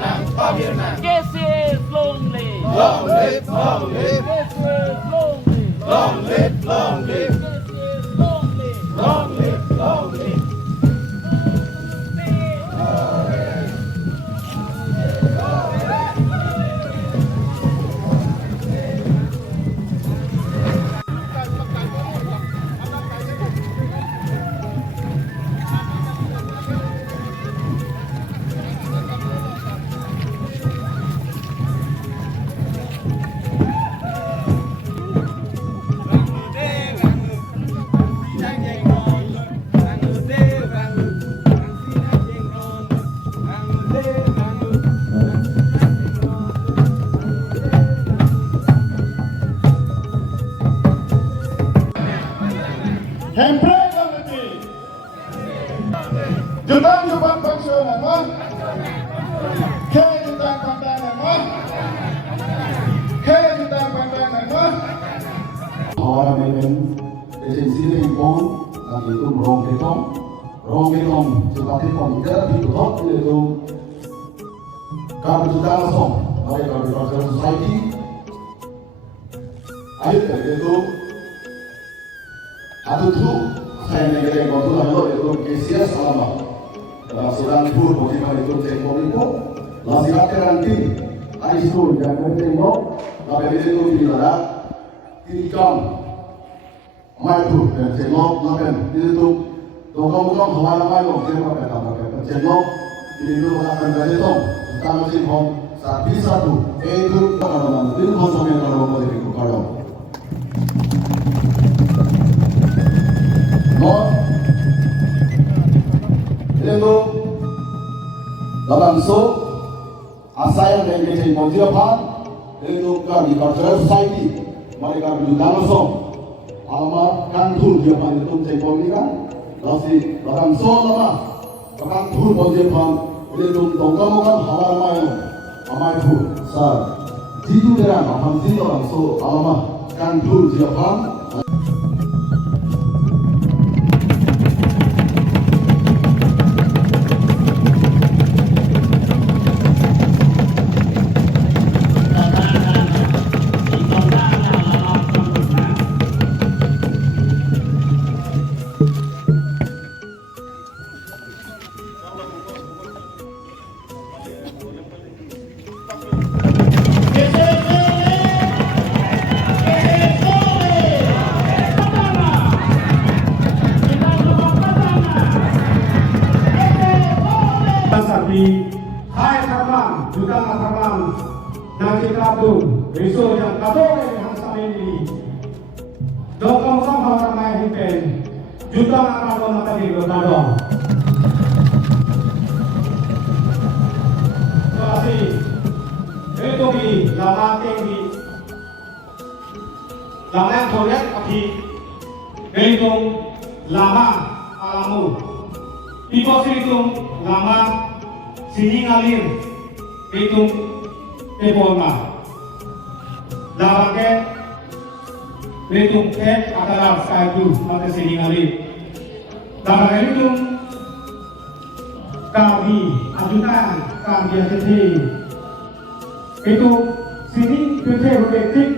Cases long live. Long live, long live. Cases long live. Long live, long live. Cases long live. Long live, long live. Hempre committee. Jutang juban pensiunan mah. Ke jutang pandangan mah. Ke jutang pandangan mah. Orang memen esensi lingkong lagi itu rong ketong seperti komite itu top itu kami sudah langsung mereka agricultural society akhirnya itu ada tuh saya negara yang waktu lalu itu KCS alamat dalam sedang pur bagaimana itu tempo itu masih ada nanti ada itu yang tempo tapi itu bila tikam mai tu dan cengok lakukan itu tongkong hawa mai lo cengok kata kata cengok itu lakukan dari tong kita masih hom sapi satu itu kalau itu konsumsi kalau boleh itu kalau no itu dalam so asal yang menjadi motivasi itu kami cultural society mereka juga langsung alamat kantor dia pada itu cekol ini kan masih bahkan soalnya kantor boleh pun itu tongkamukan hawal main amai itu sar jitu dia bahkan sih orang so alamat kantor dia pun Sapi, hai terbang, juga terbang, nanti kabung, besok yang kabung yang sama ini. Dokter sama orang main hipen, juga kabung apa di kabung. Terima kasih. Itu di lama tinggi, lama proyek api, itu lama alamu. Ibu itu lama sini ngalir itu tepona lawake itu ke akalar satu mata sini ngalir lawake itu kami ajudan kami jadi itu sini kita berdetik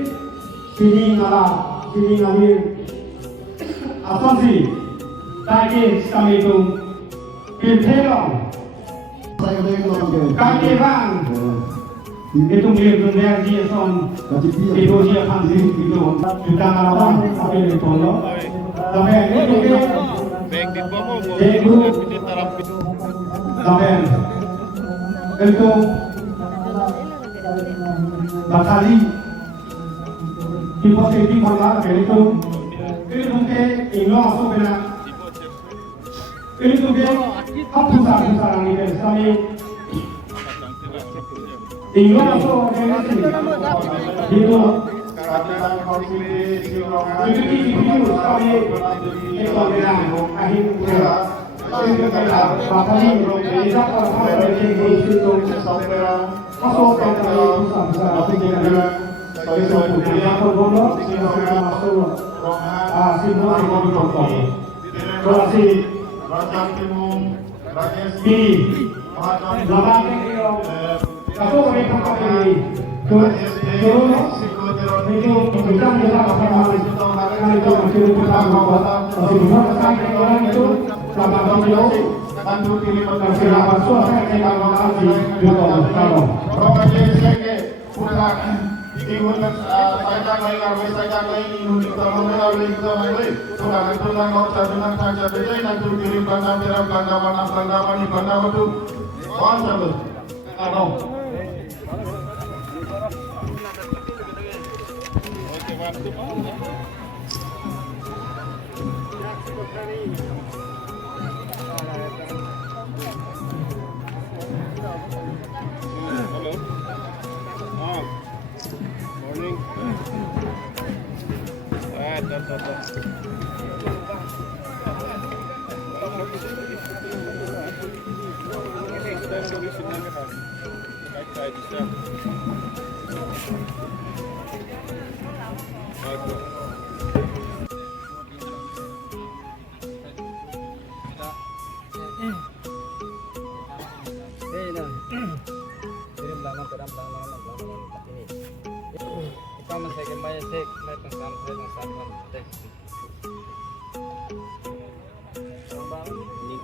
sini ngalir asumsi lagi kami itu pinterong kami bang itu milik dunia dia son itu dia pansi itu juga orang tapi itu loh tapi itu dia tapi itu bakali hipotetik mana itu mungkin ini masuk benar itu dia hapus-hapusan ini kami tinggal masuk itu video kami ekonomian akhir bakali bisa orang itu masuk ke dalam pusat-pusat sebagai sebuah yang berbondong masuk simbol ekonomi. Terima kasih. Di belakang turun itu berbicara tentang perkembangan karena itu masih kita masih belum sampai orang itu sama video masih dapat suasana yang masih belum tahu. Kita men-check banyak cek, baik teh. Ini